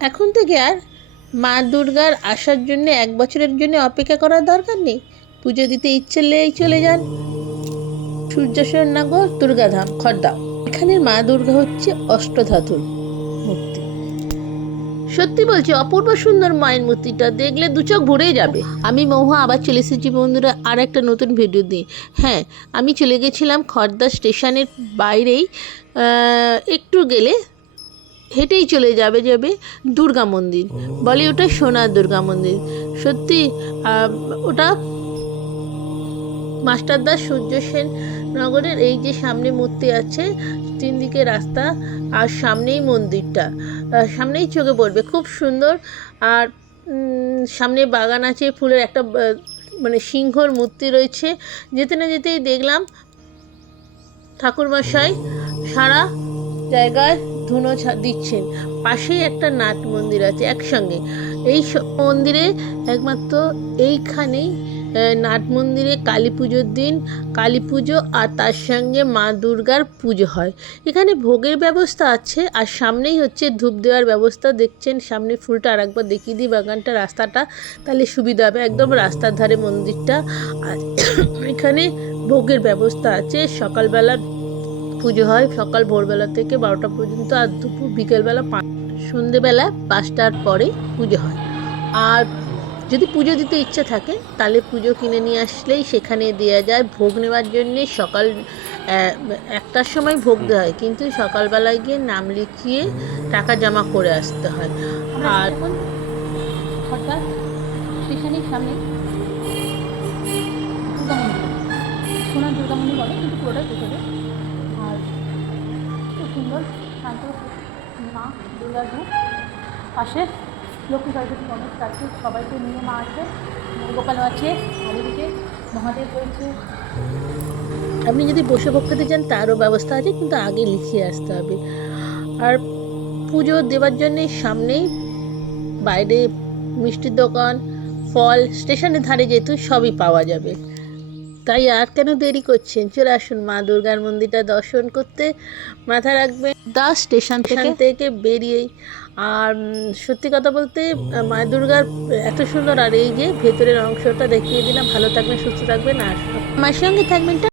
এখন থেকে আর মা দুর্গার আসার জন্য 1 বছরের জন্য অপেক্ষা করার দরকার নেই। পুজো দিতে ইচ্ছে হলেই চলে যান সূর্যেশ্বরনগর দুর্গাধাম খড়দা। এখানের মা দুর্গা হচ্ছে অষ্টধাতুর মূর্তি। সত্যি বলছি, অপূর্ব সুন্দর মায়ের মূর্তিটা দেখলে দু চোখ ভরেই যাবে। আমি মহুয়া আবার চলে এসেছি বন্ধুরা আর একটা নতুন ভিডিও দিয়ে। হ্যাঁ, আমি চলে গেছিলাম খড়দা স্টেশনের বাইরেই, একটু গেলে হেঁটেই চলে যাবে দুর্গা মন্দির, বলে ওটা সোনার দুর্গা মন্দির। সত্যি ওটা মাস্টারদা সূর্য সেন নগরের এই যে সামনে মূর্তি আছে, 3 দিকে রাস্তা আর সামনেই মন্দিরটা, সামনেই চোখে পড়বে, খুব সুন্দর। আর সামনে বাগান আছে, ফুলের একটা মানে সিংহর মূর্তি রয়েছে। যেতে না যেতেই দেখলাম ঠাকুরমশাই সারা জায়গায় ধুনো দিচ্ছেন। পাশেই একটা নাট মন্দির আছে একসঙ্গে। এই মন্দিরে একমাত্র এইখানেই নাট মন্দিরে কালী পুজোর দিন কালী পুজো আর তার সঙ্গে মা দুর্গার পুজো হয়। এখানে ভোগের ব্যবস্থা আছে আর সামনেই হচ্ছে ধূপ দেওয়ার ব্যবস্থা। দেখছেন সামনে ফুলটা আরেকবার দেখিয়ে দিই, বাগানটা, রাস্তাটা, তাহলে সুবিধা হবে। একদম রাস্তার ধারে মন্দিরটা। আর এখানে ভোগের ব্যবস্থা আছে। সকালবেলা পুজো হয়, সকাল ভোরবেলা থেকে 12টা পর্যন্ত, আর দুপুর বিকেলবেলা সন্ধেবেলা 5টার পরে পুজো হয়। আর যদি পুজো দিতে ইচ্ছে থাকে তাহলে পুজো কিনে নিয়ে আসলেই সেখানে দেওয়া যায়। ভোগ নেওয়ার জন্যে সকাল 1টার সময় ভোগ দেওয়া হয়, কিন্তু সকালবেলায় গিয়ে নাম লিখিয়ে টাকা জমা করে আসতে হয়। আর খড়দা স্টেশনের সামনে দুর্গা মন্দির, সোনার দুর্গা মন্দির বলে, কিন্তু পুরোটাই ভিতরে। আর খুব সুন্দর শান্ত মা দুর্গার রূপ। পাশে লক্ষ্মী সরস্বতী গণেশ কার্তিক সবাইকে নিয়ে মা আছে, গোপালও আছে, চারিদিকে মহাদেব রয়েছে। আপনি যদি বসে ভোগ খেতে চান তারও ব্যবস্থা আছে, কিন্তু আগে লিখিয়ে আসতে হবে। আর পুজো দেওয়ার জন্যে সামনেই বাইরে মিষ্টির দোকান, ফল, স্টেশনের ধারে যেহেতু সবই পাওয়া যাবে। তাই আর কেন দেরি করছেন, চলে আসুন মা দুর্গার মন্দিরটা দর্শন করতে। মাথায় রাখবেন স্টেশন থেকে বেরিয়েই। আর সত্যি কথা বলতে মা দুর্গার এত সুন্দর। আর এই যে ভেতরের অংশটা দেখিয়ে দিলাম। ভালো থাকবেন, সুস্থ থাকবেন আর আমার সঙ্গে থাকবেন।